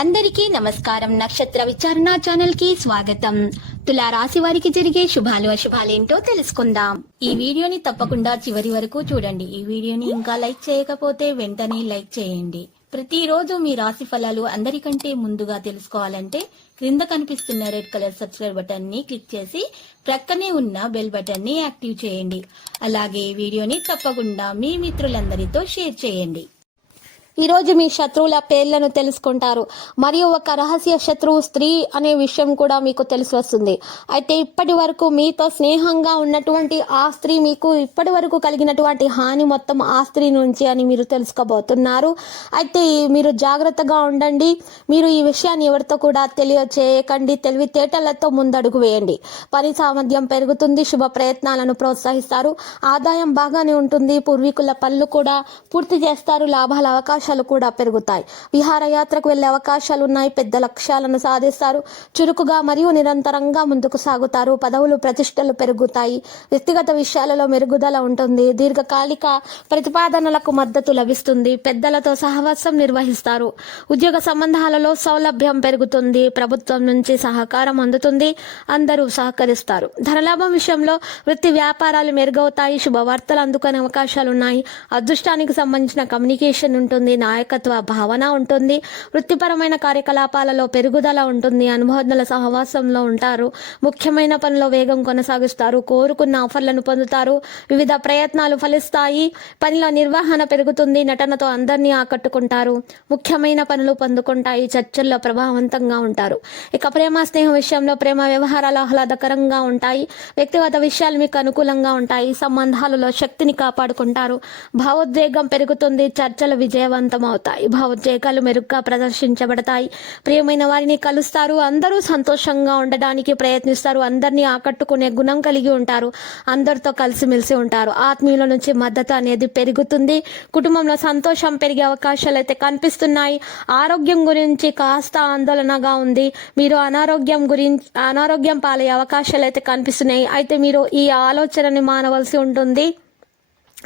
అందరికీ నమస్కారం. నక్షత్ర విచారణ ఛానల్ కి స్వాగతం. తులా రాశి వారికి జరిగే శుభాలు అశుభాలేంటో తెలుసుకుందాం. ఈ వీడియోని తప్పకుండా చివరి వరకు చూడండి. ఈ వీడియోని ఇంకా లైక్ చేయకపోతే వెంటనే లైక్ చేయండి. ప్రతిరోజు మీ రాశి ఫలాలు అందరికంటే ముందుగా తెలుసుకోవాలంటే క్రింద కనిపిస్తున్న రెడ్ కలర్ సబ్స్క్రైబ్ బటన్ ని క్లిక్ చేసి ప్రక్కనే ఉన్న బెల్ బటన్ ని యాక్టివ్ చేయండి. అలాగే ఈ వీడియోని తప్పకుండా మీ మిత్రులందరితో షేర్ చేయండి. ఈ రోజు మీ శత్రువుల పేర్లను తెలుసుకుంటారు మరియు ఒక రహస్య శత్రువు స్త్రీ అనే విషయం కూడా మీకు తెలిసి వస్తుంది. అయితే ఇప్పటి వరకు మీతో స్నేహంగా ఉన్నటువంటి ఆ స్త్రీ మీకు ఇప్పటి వరకు కలిగినటువంటి హాని మొత్తం ఆ స్త్రీ నుంచి అని మీరు తెలుసుకోబోతున్నారు. అయితే మీరు జాగ్రత్తగా ఉండండి. మీరు ఈ విషయాన్ని ఎవరితో కూడా తెలియచేయకండి. తెలివితేటలతో ముందడుగు వేయండి. పని సామర్థ్యం పెరుగుతుంది. శుభ ప్రయత్నాలను ప్రోత్సహిస్తారు. ఆదాయం బాగానే ఉంటుంది. పూర్వీకుల పనులు కూడా పూర్తి చేస్తారు. లాభాల అవకాశాలు కూడా పెరుగుతాయి. విహారయాత్రకు వెళ్లే అవకాశాలు ఉన్నాయి. పెద్ద లక్ష్యాలను సాధిస్తారు. చురుకుగా మరియు నిరంతరంగా ముందుకు సాగుతారు. పదవులు ప్రతిష్టలు పెరుగుతాయి. వ్యక్తిగత విషయాలలో మెరుగుదల ఉంటుంది. దీర్ఘకాలిక ప్రతిపాదనలకు మద్దతు లభిస్తుంది. పెద్దలతో సహవాసం నిర్వహిస్తారు. ఉద్యోగ సంబంధాలలో సౌలభ్యం పెరుగుతుంది. ప్రభుత్వం నుంచి సహకారం అందుతుంది. అందరూ సహకరిస్తారు. ధనలాభం విషయంలో వృత్తి వ్యాపారాలు మెరుగవుతాయి. శుభవార్తలు అందుకునే అవకాశాలు ఉన్నాయి. అదృష్టానికి సంబంధించిన కమ్యూనికేషన్ ఉంటుంది. నాయకత్వ భావన ఉంటుంది. వృత్తిపరమైన కార్యకలాపాలలో పెరుగుదల ఉంటుంది. అనుభవజ్ఞుల సహవాసంలో ఉంటారు. ముఖ్యమైన పనిలో వేగం కొనసాగిస్తారు. కోరుకున్న ఆఫర్లను పొందుతారు. వివిధ ప్రయత్నాలు ఫలిస్తాయి. పనిలో నిర్వహణ పెరుగుతుంది. నటనతో అందరినీ ఆకట్టుకుంటారు. ముఖ్యమైన పనులు పొందుకుంటాయి. చర్చల్లో ప్రభావవంతంగా ఉంటారు. ఇక ప్రేమ స్నేహం విషయంలో ప్రేమ వ్యవహారాలు ఆహ్లాదకరంగా ఉంటాయి. వ్యక్తిగత విషయాలు మీకు అనుకూలంగా ఉంటాయి. సంబంధాలలో శక్తిని కాపాడుకుంటారు. భావోద్వేగం పెరుగుతుంది. చర్చలు విజయవంతం అవుతాయి. భావోద్వేగాలు మెరుగ్గా ప్రదర్శించబడతాయి. ప్రియమైన వారిని కలుస్తారు. అందరూ సంతోషంగా ఉండడానికి ప్రయత్నిస్తారు. అందరినీ ఆకట్టుకునే గుణం కలిగి ఉంటారు. అందరితో కలిసిమెలిసి ఉంటారు. ఆత్మీయుల నుంచి మద్దతు అనేది పెరుగుతుంది. కుటుంబంలో సంతోషం పెరిగే అవకాశాలు అయితే కనిపిస్తున్నాయి. ఆరోగ్యం గురించి కాస్త ఆందోళనగా ఉంది. మీరు అనారోగ్యం పాలయ్యే అవకాశాలు అయితే కనిపిస్తున్నాయి. అయితే మీరు ఈ ఆలోచనని మానవలసి ఉంటుంది.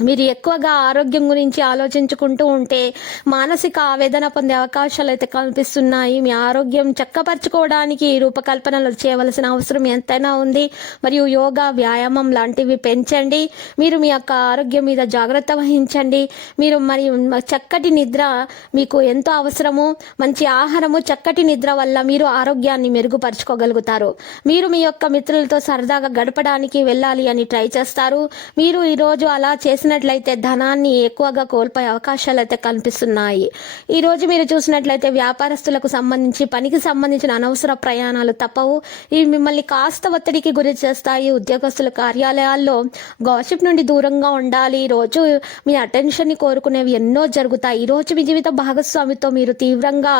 మీరు ఎక్కువగా ఆరోగ్యం గురించి ఆలోచించుకుంటూ ఉంటే మానసిక ఆవేదన పొందే అవకాశాలు అయితే కనిపిస్తున్నాయి. మీ ఆరోగ్యం చక్కపరచుకోవడానికి రూపకల్పనలు చేయవలసిన అవసరం ఎంతైనా ఉంది. మరియు యోగా, వ్యాయామం లాంటివి పెంచండి. మీరు మీ యొక్క ఆరోగ్యం మీద జాగ్రత్త వహించండి. మీరు చక్కటి నిద్ర మీకు ఎంతో అవసరము. మంచి ఆహారము, చక్కటి నిద్ర వల్ల మీరు ఆరోగ్యాన్ని మెరుగుపరచుకోగలుగుతారు. మీరు మీ యొక్క మిత్రులతో సరదాగా గడపడానికి వెళ్ళాలి అని ట్రై చేస్తారు. మీరు ఈరోజు అలా చేసినట్లయితే ధనాన్ని ఎక్కువగా కోల్పోయే అవకాశాలు అయితే కనిపిస్తున్నాయి. ఈ రోజు మీరు చూసినట్లయితే వ్యాపారస్తులకు సంబంధించి పనికి సంబంధించిన అనవసర ప్రయాణాలు తప్పవు. ఇవి మిమ్మల్ని కాస్త ఒత్తిడికి గురి చేస్తాయి. ఉద్యోగస్తుల కార్యాలయాల్లో గాసిప్ నుండి దూరంగా ఉండాలి. ఈ రోజు మీ అటెన్షన్ ని కోరుకునేవి ఎన్నో జరుగుతాయి. ఈ రోజు మీ జీవిత భాగస్వామితో మీరు తీవ్రంగా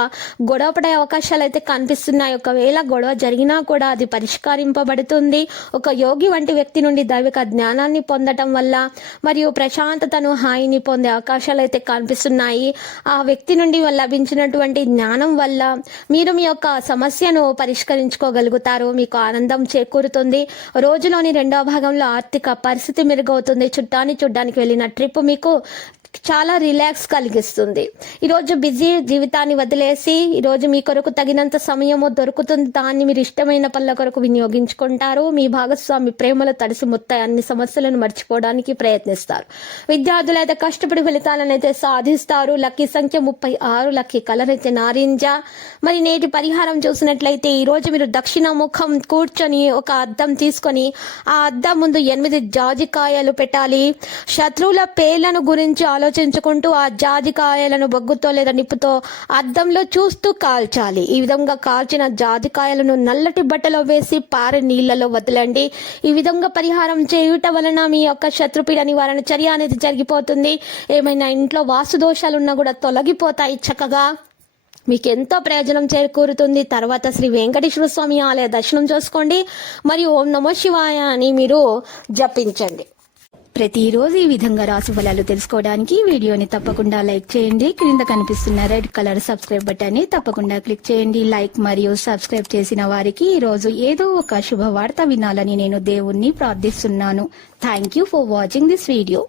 గొడవపడే అవకాశాలు అయితే కనిపిస్తున్నాయి. ఒకవేళ గొడవ జరిగినా కూడా అది పరిష్కరింపబడుతుంది. ఒక యోగి వంటి వ్యక్తి నుండి దైవిక జ్ఞానాన్ని పొందటం వల్ల మరియు ప్రశాంతతను, హాయిని పొందే అవకాశాలు అయితే కనిపిస్తున్నాయి. ఆ వ్యక్తి నుండి లభించినటువంటి జ్ఞానం వల్ల మీరు మీ యొక్క సమస్యను పరిష్కరించుకోగలుగుతారు. మీకు ఆనందం చేకూరుతుంది. రోజులోని రెండవ భాగంలో ఆర్థిక పరిస్థితి మెరుగవుతుంది. చుట్టాన్ని చూడ్డానికి వెళ్ళిన ట్రిప్ మీకు చాలా రిలాక్స్ కలిగిస్తుంది. ఈరోజు బిజీ జీవితాన్ని వదిలేసి ఈరోజు మీ కొరకు తగినంత సమయము దొరుకుతుంది. దాన్ని మీరు ఇష్టమైన పనుల కొరకు వినియోగించుకుంటారు. మీ భాగస్వామి ప్రేమలో తడిసి ముత్తాయి అన్ని సమస్యలను మర్చిపోవడానికి ప్రయత్నిస్తారు. విద్యార్థులు అయితే కష్టపడి ఫలితాలను అయితే సాధిస్తారు. లక్కీ సంఖ్య 36. లక్కీ కలర్ అయితే నారింజ. మరి నేటి పరిహారం చూసినట్లయితే ఈరోజు మీరు దక్షిణ ముఖం కూర్చొని ఒక అద్దం తీసుకొని ఆ అద్దం ముందు 8 జాజికాయలు పెట్టాలి. శత్రువుల పేర్లను గురించి ఆలోచించుకుంటూ ఆ జాజికాయలను బొగ్గుతో లేదా నిప్పుతో అద్దంలో చూస్తూ కాల్చాలి. ఈ విధంగా కాల్చిన జాజికాయలను నల్లటి బట్టలో వేసి పారే నీళ్లలో వదలండి. ఈ విధంగా పరిహారం చేయుట వలన మీ యొక్క శత్రుపీడ నివారణ చర్య అనేది జరిగిపోతుంది. ఏమైనా ఇంట్లో వాస్తు దోషాలు ఉన్నా కూడా తొలగిపోతాయి. చక్కగా మీకు ఎంతో ప్రయోజనం చేకూరుతుంది. తర్వాత శ్రీ వెంకటేశ్వర స్వామి ఆలయ దర్శనం చేసుకోండి. మరియు ఓం నమో శివాయ అని మీరు జపించండి. ప్రతిరోజు ఈ విధంగా రాశి ఫలాలు తెలుసుకోవడానికి వీడియోని తప్పకుండా లైక్ చేయండి. క్రింద కనిపిస్తున్న రెడ్ కలర్ సబ్స్క్రైబ్ బటన్ ని తప్పకుండా క్లిక్ చేయండి. లైక్ మరియు సబ్స్క్రైబ్ చేసిన వారికి ఈ రోజు ఏదో ఒక శుభవార్త వినాలని నేను దేవుణ్ణి ప్రార్థిస్తున్నాను. Thank you for watching this video.